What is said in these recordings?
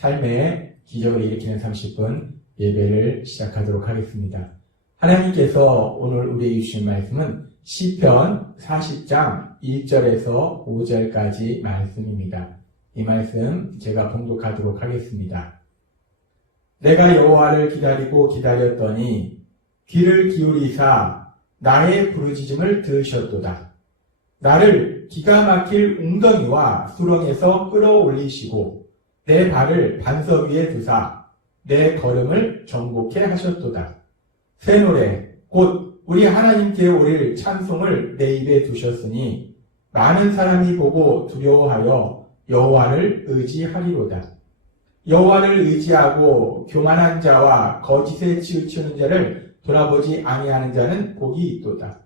삶의 기적을 일으키는 30분 예배를 시작하도록 하겠습니다. 하나님께서 오늘 우리에게 주신 말씀은 시편 40장 1절에서 5절까지 말씀입니다. 이 말씀 제가 봉독하도록 하겠습니다. 내가 여호와를 기다리고 기다렸더니 귀를 기울이사 나의 부르짖음을 들으셨도다. 나를 기가 막힐 웅덩이와 수렁에서 끌어올리시고 내 발을 반석 위에 두사 내 걸음을 정복해 하셨도다. 새 노래 곧 우리 하나님께 오릴 찬송을 내 입에 두셨으니 많은 사람이 보고 두려워하여 여호와를 의지하리로다. 여호와를 의지하고 교만한 자와 거짓에 치우치는 자를 돌아보지 아니하는 자는 복이 있도다.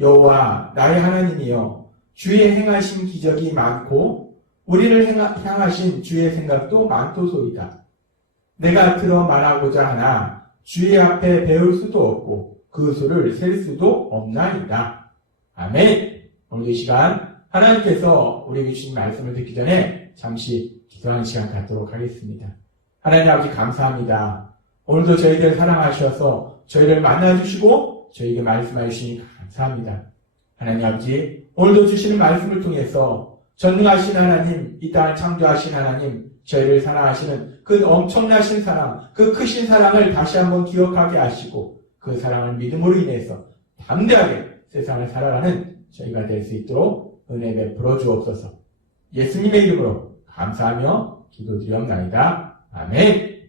여호와 나의 하나님이여 주의 행하신 기적이 많고 우리를 향하신 주의 생각도 많도소이다. 내가 들어 말하고자 하나 주의 앞에 배울 수도 없고 그 수를 셀 수도 없나이다. 아멘. 오늘 이 시간 하나님께서 우리에게 주신 말씀을 듣기 전에 잠시 기도하는 시간 갖도록 하겠습니다. 하나님 아버지 감사합니다. 오늘도 저희들 사랑하셔서 저희를 만나주시고 저희에게 말씀해 주시니 감사합니다. 하나님 아버지 오늘도 주시는 말씀을 통해서 전능하신 하나님, 이 땅을 창조하신 하나님, 저희를 사랑하시는 그 엄청나신 사랑, 그 크신 사랑을 다시 한번 기억하게 하시고 그 사랑을 믿음으로 인해서 담대하게 세상을 살아가는 저희가 될 수 있도록 은혜 베풀어 주옵소서. 예수님의 이름으로 감사하며 기도드리옵나이다. 아멘.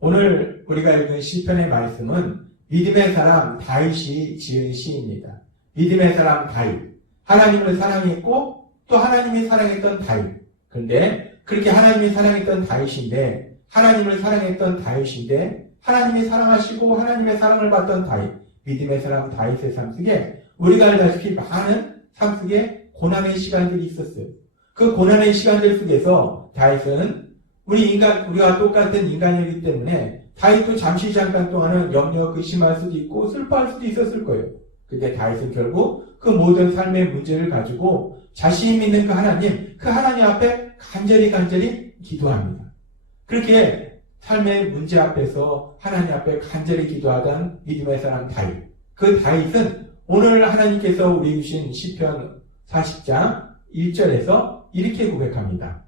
오늘 우리가 읽은 시편의 말씀은 믿음의 사람 다윗이 지은 시입니다. 믿음의 사람 다윗. 하나님을 사랑했고 또 하나님이 사랑했던 다윗. 그런데 그렇게 하나님이 사랑했던 다윗인데 하나님을 사랑했던 다윗인데 하나님이 사랑하시고 하나님의 사랑을 받던 다윗. 믿음의 사람 다윗의 삶 속에 우리가 알다시피 많은 삶 속에 고난의 시간들이 있었어요. 그 고난의 시간들 속에서 다윗은 우리와 똑같은 인간이기 때문에 다윗도 잠깐 동안은 염려, 근심할 수도 있고 슬퍼할 수도 있었을 거예요. 근데 다윗은 결국 그 모든 삶의 문제를 가지고 자신이 믿는 그 하나님 앞에 간절히 기도합니다. 그렇게 삶의 문제 앞에서 하나님 앞에 간절히 기도하던 믿음의 사람 다윗. 그 다윗은 오늘 하나님께서 우리 주신 시편 40장 1절에서 이렇게 고백합니다.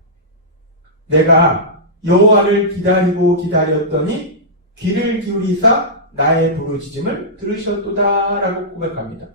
내가 여호와를 기다리고 기다렸더니 귀를 기울이사 나의 부르짖음을 들으셨도다 라고 고백합니다.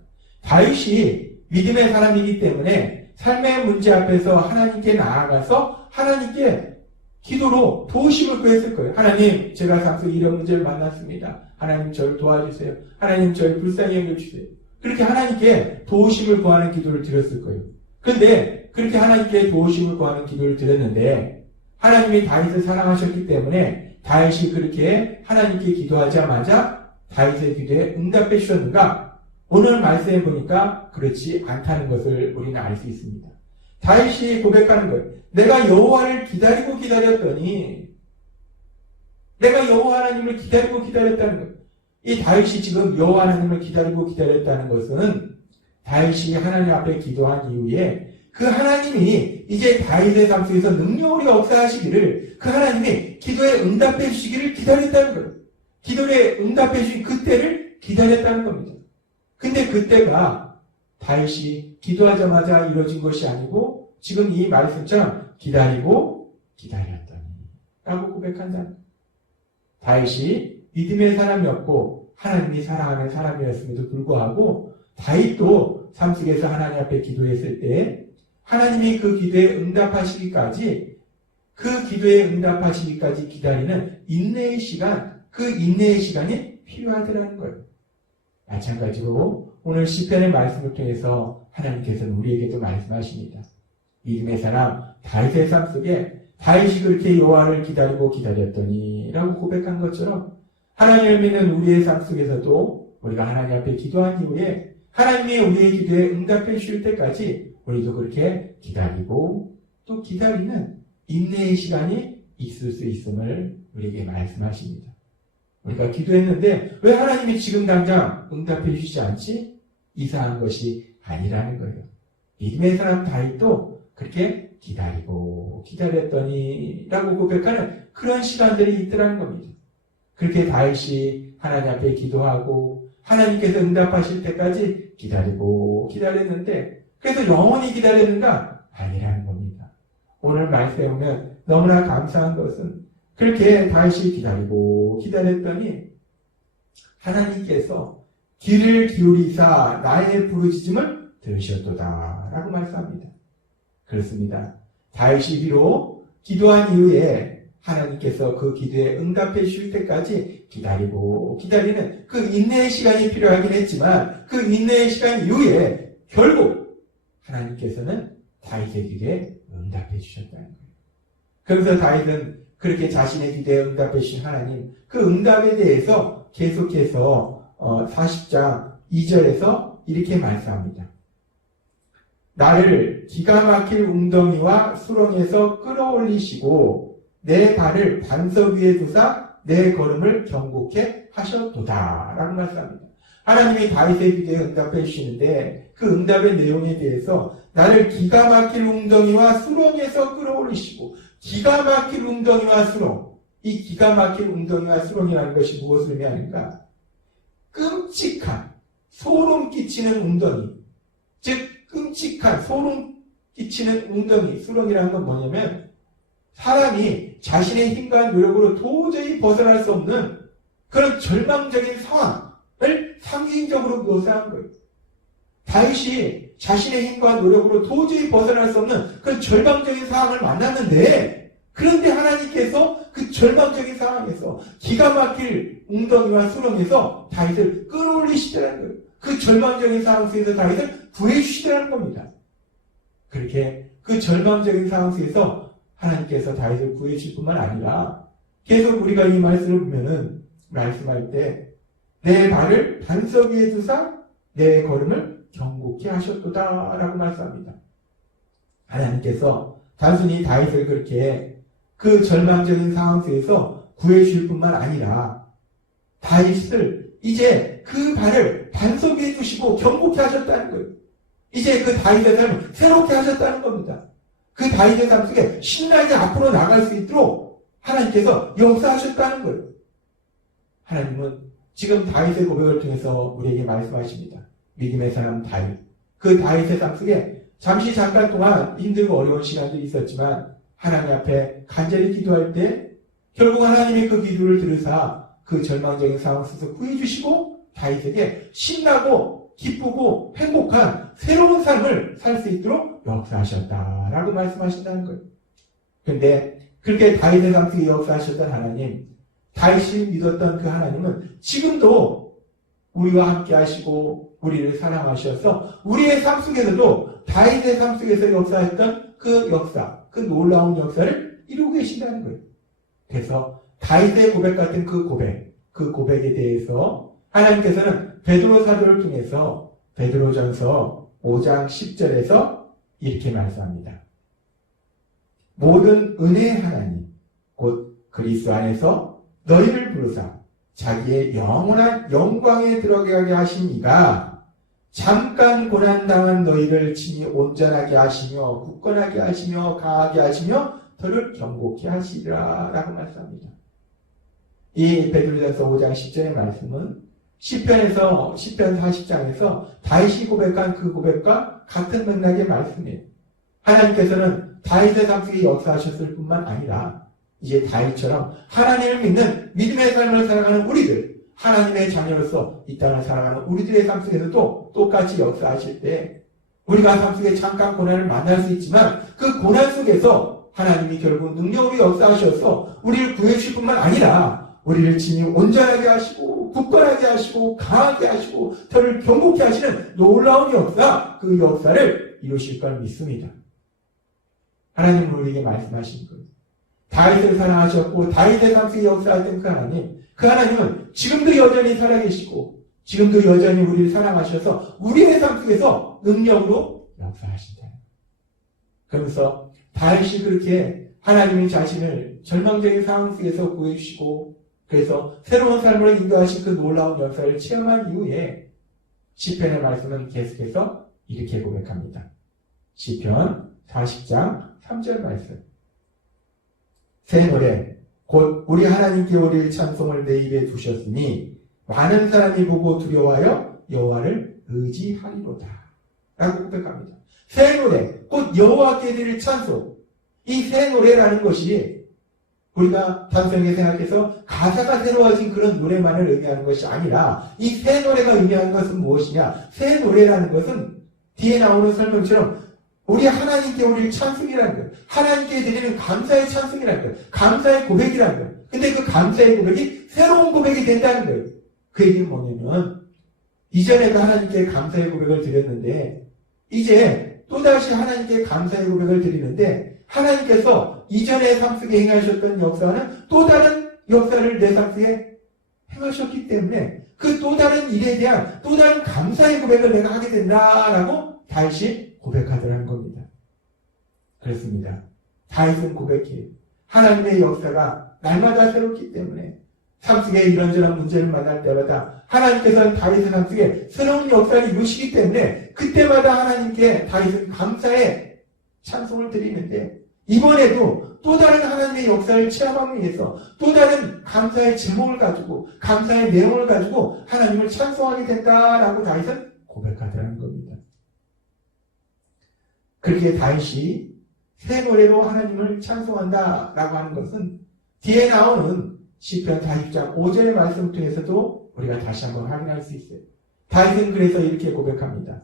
다윗이 믿음의 사람이기 때문에 삶의 문제 앞에서 하나님께 나아가서 하나님께 기도로 도우심을 구했을 거예요. 하나님, 제가 삶 속에 이런 문제를 만났습니다. 하나님 저를 도와주세요. 하나님 저를 불쌍히 여겨주세요. 그렇게 하나님께 도우심을 구하는 기도를 드렸을 거예요. 그런데 그렇게 하나님께 도우심을 구하는 기도를 드렸는데 하나님이 다윗을 사랑하셨기 때문에 다윗이 그렇게 하나님께 기도하자마자 다윗의 기도에 응답해 주셨는가? 오늘 말씀해 보니까 그렇지 않다는 것을 우리는 알 수 있습니다. 다윗이 고백하는 거예요. 내가 여호와를 기다리고 기다렸더니 내가 여호와 하나님을 기다리고 기다렸다는 거예요. 이 다윗이 지금 여호와 하나님을 기다리고 기다렸다는 것은 다윗이 하나님 앞에 기도한 이후에 그 하나님이 이제 다윗의 삶 속에서 능력으로 역사하시기를 그 하나님이 기도에 응답해 주시기를 기다렸다는 거예요. 기도에 응답해 주신 그때를 기다렸다는 겁니다. 근데 그때가 다윗이 기도하자마자 이루어진 것이 아니고 지금 이 말씀처럼 기다리고 기다렸더니 라고 고백한다. 다윗이 믿음의 사람이었고 하나님이 사랑하는 사람이었음에도 불구하고 다윗도 삶 속에서 하나님 앞에 기도했을 때 하나님이 그 기도에 응답하시기까지 기다리는 인내의 시간, 그 인내의 시간이 필요하더라는 거예요. 마찬가지로 오늘 시편의 말씀을 통해서 하나님께서는 우리에게도 말씀하십니다. 믿음의 사람 다윗의 삶 속에 다윗이 그렇게 여호와를 기다리고 기다렸더니 라고 고백한 것처럼 하나님을 믿는 우리의 삶 속에서도 우리가 하나님 앞에 기도한 이후에 하나님이 우리의 기도에 응답해 주실 때까지 우리도 그렇게 기다리고 또 기다리는 인내의 시간이 있을 수 있음을 우리에게 말씀하십니다. 우리가 기도했는데 왜 하나님이 지금 당장 응답해 주시지 않지? 이상한 것이 아니라는 거예요. 믿음의 사람 다윗도 그렇게 기다리고 기다렸더니 라고 고백하는 그런 시간들이 있더라는 겁니다. 그렇게 다윗이 하나님 앞에 기도하고 하나님께서 응답하실 때까지 기다리고 기다렸는데 그래서 영원히 기다렸는가? 아니라는 겁니다. 오늘 말씀에 보면 너무나 감사한 것은 그렇게 다윗이 기다리고 기다렸더니 하나님께서 귀를 기울이사 나의 부르짖음을 들으셨도다 라고 말씀합니다. 그렇습니다. 다윗이 비록 기도한 이후에 하나님께서 그 기도에 응답해 주실 때까지 기다리고 기다리는 그 인내의 시간이 필요하긴 했지만 그 인내의 시간 이후에 결국 하나님께서는 다윗의 기도에 응답해 주셨다는 거예요. 그래서 다윗은 그렇게 자신의 기도에 응답해 주신 하나님 그 응답에 대해서 계속해서 40장 2절에서 이렇게 말씀합니다. 나를 기가 막힐 웅덩이와 수렁에서 끌어올리시고 내 발을 반석 위에 두사 내 걸음을 경고케 하셨도다 라고 말씀합니다. 하나님이 다윗의 기도에 응답해 주시는데 그 응답의 내용에 대해서 나를 기가 막힐 웅덩이와 수렁에서 끌어올리시고 기가 막힐 웅덩이와 수렁 이 기가 막힐 웅덩이와 수렁이라는 것이 무엇을 의미하는가? 끔찍한 소름 끼치는 웅덩이 즉 끔찍한 소름 끼치는 웅덩이 수렁이라는 건 뭐냐면 사람이 자신의 힘과 노력으로 도저히 벗어날 수 없는 그런 절망적인 상황을 상징적으로 묘사한 거예요. 다윗이 자신의 힘과 노력으로 도저히 벗어날 수 없는 그런 절망적인 상황을 만났는데 그런데 하나님께서 그 절망적인 상황에서 기가 막힐 웅덩이와 수렁에서 다윗을 끌어올리시더라는 거예요. 그 절망적인 상황 속에서 다윗을 구해주시더라는 겁니다. 그렇게 그 절망적인 상황 속에서 하나님께서 다윗을 구해주실 뿐만 아니라 계속 우리가 이 말씀을 보면은 말씀할 때 내 발을 반석 위에 두사 내 걸음을 경고케 하셨도다 라고 말씀합니다. 하나님께서 단순히 다윗을 그렇게 그 절망적인 상황 속에서 구해주실 뿐만 아니라 다윗을 이제 그 발을 반석 위에 두시고 경고케 하셨다는 거예요. 이제 그 다윗의 삶을 새롭게 하셨다는 겁니다. 그 다윗의 삶 속에 신나게 앞으로 나갈 수 있도록 하나님께서 역사하셨다는 거예요. 하나님은 지금 다윗의 고백을 통해서 우리에게 말씀하십니다. 믿음의 사람 다윗. 그 다윗의 삶 속에 잠깐 동안 힘들고 어려운 시간들이 있었지만 하나님 앞에 간절히 기도할 때 결국 하나님의 그 기도를 들으사 그 절망적인 상황 속에서 구해주시고 다윗에게 신나고 기쁘고 행복한 새로운 삶을 살 수 있도록 역사하셨다라고 말씀하신다는 거예요. 그런데 그렇게 다윗의 삶 속에 역사하셨던 하나님, 다윗이 믿었던 그 하나님은 지금도 우리와 함께 하시고 우리를 사랑하셔서 우리의 삶 속에서도 다윗의 삶 속에서 역사했던 그 역사, 그 놀라운 역사를 이루고 계신다는 거예요. 그래서 다윗의 고백 같은 그 고백에 대해서 하나님께서는 베드로 사도를 통해서 베드로전서 5장 10절에서 이렇게 말씀합니다. 모든 은혜의 하나님 곧 그리스도 안에서 너희를 부르사 자기의 영원한 영광에 들어가게 하신 이가 잠깐 고난당한 너희를 친히 온전하게 하시며 굳건하게 하시며 강하게 하시며 너를 경고케 하시리라 라고 말씀합니다. 이 베드로전서 5장 10절의 말씀은 시편 40장에서 다윗이 고백한 그 고백과 같은 맥락의 말씀이에요. 하나님께서는 다윗의 삶 속에 역사하셨을 뿐만 아니라 이제 다윗처럼 하나님을 믿는 믿음의 삶을 살아가는 우리들, 하나님의 자녀로서 이 땅을 살아가는 우리들의 삶 속에서도 똑같이 역사하실 때 우리가 삶 속에 잠깐 고난을 만날 수 있지만 그 고난 속에서 하나님이 결국 능력으로 역사하셔서 우리를 구해주실 뿐만 아니라 우리를 친히 온전하게 하시고 굳건하게 하시고 강하게 하시고 저를 경고케 하시는 놀라운 역사, 그 역사를 이루실 걸 믿습니다. 하나님은 우리에게 말씀하신 거예요. 다윗을 사랑하셨고 다윗의 삶 속에 역사했던 그 하나님은 지금도 여전히 살아계시고 지금도 여전히 우리를 사랑하셔서 우리의 삶 속에서 능력으로 역사하신다. 그러면서 다윗이 그렇게 하나님의 자신을 절망적인 상황 속에서 구해주시고 그래서 새로운 삶으로 인도하신 그 놀라운 역사를 체험한 이후에 시편의 말씀은 계속해서 이렇게 고백합니다. 시편 40장 3절 말씀. 새 노래 곧 우리 하나님께 우리의 찬송을 내 입에 두셨으니 많은 사람이 보고 두려워하여 여호와를 의지하리로다 라고 고백합니다. 새 노래 곧 여호와께 드릴 찬송. 이 새 노래라는 것이 우리가 단순하게 생각해서 가사가 새로워진 그런 노래만을 의미하는 것이 아니라 이 새 노래가 의미하는 것은 무엇이냐? 새 노래라는 것은 뒤에 나오는 설명처럼 우리 하나님께 우리를 찬송이라는 거예요. 하나님께 드리는 감사의 찬송이라는 거예요. 감사의 고백이라는 거예요. 근데 그 감사의 고백이 새로운 고백이 된다는 거예요. 그 얘기는 뭐냐면 이전에도 하나님께 감사의 고백을 드렸는데 이제 또다시 하나님께 감사의 고백을 드리는데 하나님께서 이전의 삶 속에 행하셨던 역사는 또 다른 역사를 내 삶 속에 행하셨기 때문에 그 또 다른 일에 대한 또 다른 감사의 고백을 내가 하게 된다라고 다윗이 고백하더라는 겁니다. 그렇습니다. 다윗은 고백해요. 하나님의 역사가 날마다 새롭기 때문에 삶 속에 이런저런 문제를 만날 때마다 하나님께서는 다윗의 삶 속에 새로운 역사를 이루시기 때문에 그때마다 하나님께 다윗은 감사의 찬송을 드리는데 이번에도 또 다른 하나님의 역사를 체험하기 위해서 또 다른 감사의 제목을 가지고 감사의 내용을 가지고 하나님을 찬송하게 된다라고 다윗은 고백하더라는 겁니다. 그렇게 다윗이 새 노래로 하나님을 찬송한다라고 하는 것은 뒤에 나오는 시편 40장 5절의 말씀을 통해서도 우리가 다시 한번 확인할 수 있어요. 다윗은 그래서 이렇게 고백합니다.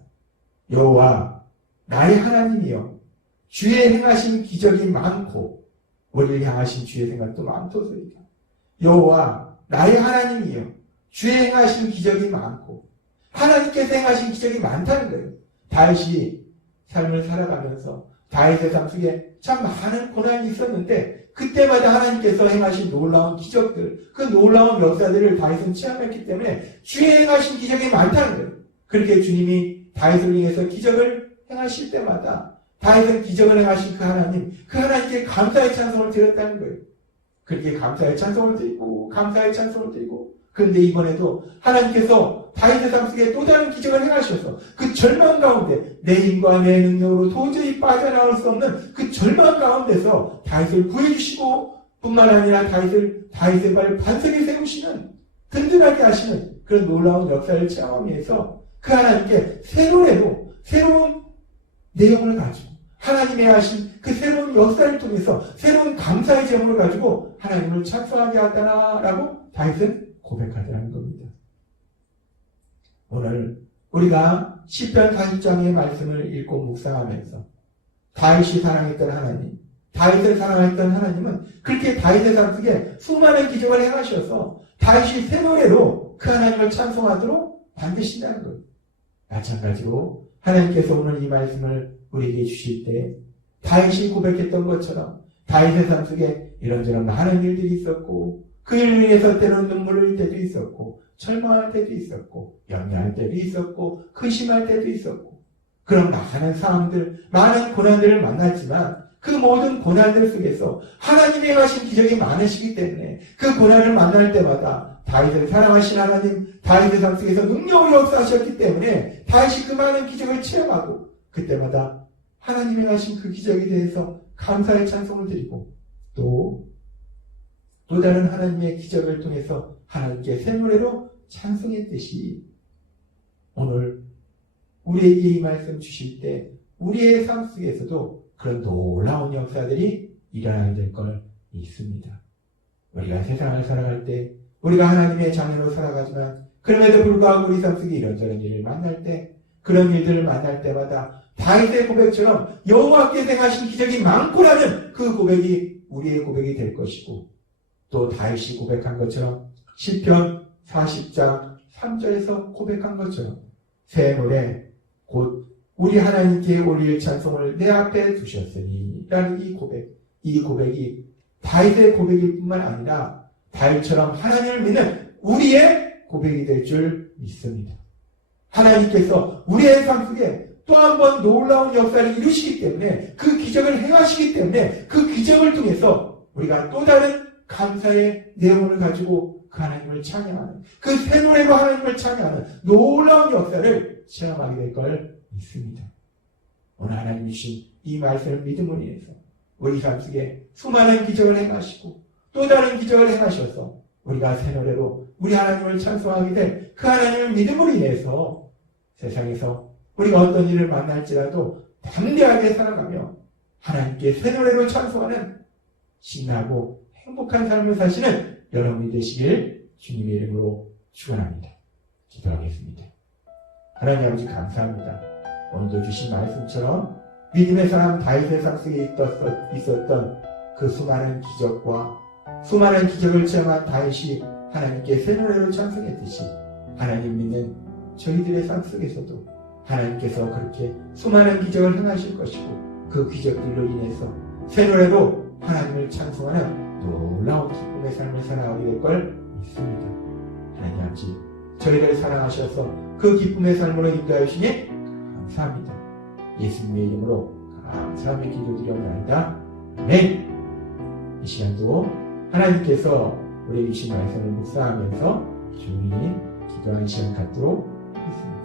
여호와 나의 하나님이여 주의 행하신 기적이 많고 우리를 향하신 주의 생각도 많도소이다. 여호와 나의 하나님이여 주의 행하신 기적이 많고 하나님께서 행하신 기적이 많다는 거예요. 다윗이 삶을 살아가면서 다윗의 삶 속에 참 많은 고난이 있었는데 그때마다 하나님께서 행하신 놀라운 기적들, 그 놀라운 역사들을 다윗은 체험했기 때문에 주의 행하신 기적이 많다는 거예요. 그렇게 주님이 다윗을 위해서 기적을 행하실 때마다 다윗은 기적을 행하신 그 하나님께 감사의 찬송을 드렸다는 거예요. 그렇게 감사의 찬송을 드리고 감사의 찬송을 드리고 그런데 이번에도 하나님께서 다윗의 삶 속에 또 다른 기적을 행하셔서 그 절망 가운데 내 힘과 내 능력으로 도저히 빠져나올 수 없는 그 절망 가운데서 다윗을 구해주시고 뿐만 아니라 다윗의 발 반석에 세우시는 든든하게 하시는 그런 놀라운 역사를 체험하기 위해서 그 하나님께 새 노래로 새로운 내용을 가지고 하나님의 하신 그 새로운 역사를 통해서 새로운 감사의 제목을 가지고 하나님을 찬송하게 하다라고 다윗은 고백하더라는 겁니다. 오늘 우리가 시편 40장의 말씀을 읽고 묵상하면서 다윗이 사랑했던 하나님, 다윗을 사랑했던 하나님은 그렇게 다윗의 삶 속에 수많은 기적을 행하셔서 다윗이 새 노래로 그 하나님을 찬송하도록 만드신다는 거예요. 마찬가지로 하나님께서 오늘 이 말씀을 우리에게 주실 때 다윗이 고백했던 것처럼 다윗의 삶 속에 이런저런 많은 일들이 있었고 그 일로 인해서 때로는 눈물을 흘릴 때도 있었고 절망할 때도 있었고 염려할 때도 있었고 근심할 때도 있었고 그런 많은 상황들, 많은 고난들을 만났지만 그 모든 고난들 속에서 하나님이 행하신 기적이 많으시기 때문에 그 고난을 만날 때마다 다윗을 사랑하신 하나님, 다윗의 삶 속에서 능력을 역사하셨기 때문에 다윗이 그 많은 기적을 체험하고 그때마다 하나님이 행하신 그 기적에 대해서 감사의 찬송을 드리고 또 다른 하나님의 기적을 통해서 하나님께 새 노래로 찬송했듯이 오늘 우리에게 이 말씀 주실 때 우리의 삶 속에서도 그런 놀라운 역사들이 일어나야 될 걸 믿습니다. 우리가 세상을 살아갈 때 우리가 하나님의 자녀로 살아가지만 그럼에도 불구하고 우리 삶 속에 이런저런 일을 만날 때 그런 일들을 만날 때마다 다윗의 고백처럼 여호와께 행하신 기적이 많고라는 그 고백이 우리의 고백이 될 것이고 또 다윗이 고백한 것처럼 시편 40장 3절에서 고백한 것처럼 새 노래 곧 우리 하나님께 우리의 찬송을 내 앞에 두셨으니 라는 이 고백이 다윗의 고백일 뿐만 아니라 다윗처럼 하나님을 믿는 우리의 고백이 될 줄 믿습니다. 하나님께서 우리의 삶 속에 또 한 번 놀라운 역사를 이루시기 때문에 그 기적을 행하시기 때문에 그 기적을 통해서 우리가 또 다른 감사의 내용을 가지고 그 하나님을 찬양하는 그 새 노래로 하나님을 찬양하는 놀라운 역사를 체험하게 될 걸 믿습니다. 오늘 하나님 주신 이 말씀을 믿음으로 인해서 우리 삶 속에 수많은 기적을 행하시고 또 다른 기적을 행하셔서 우리가 새 노래로 우리 하나님을 찬송하게 될 그 하나님을 믿음으로 인해서 세상에서 우리가 어떤 일을 만날지라도 담대하게 살아가며 하나님께 새 노래로 찬송하는 신나고 행복한 삶을 사시는 여러분이 되시길 주님의 이름으로 축원합니다. 기도하겠습니다. 하나님 아버지 감사합니다. 오늘도 주신 말씀처럼 믿음의 사람 다윗의 삶 속에 있었던 그 수많은 기적과 수많은 기적을 체험한 다윗이 하나님께 새 노래로 찬송했듯이 하나님 믿는 저희들의 삶 속에서도 하나님께서 그렇게 수많은 기적을 행하실 것이고 그 기적들로 인해서 새 노래로 하나님을 찬송하는 놀라운 기쁨의 삶을 살아가게 될 걸 믿습니다. 하나님 아버지 저희를 사랑하셔서 그 기쁨의 삶으로 인도하여 주시니 감사합니다. 예수님의 이름으로 감사하며 기도드리옵나이다. 아멘. 이 시간도 하나님께서 우리에게 주신 말씀을 묵상하면서 조용히 기도하는 시간 갖도록 하겠습니다.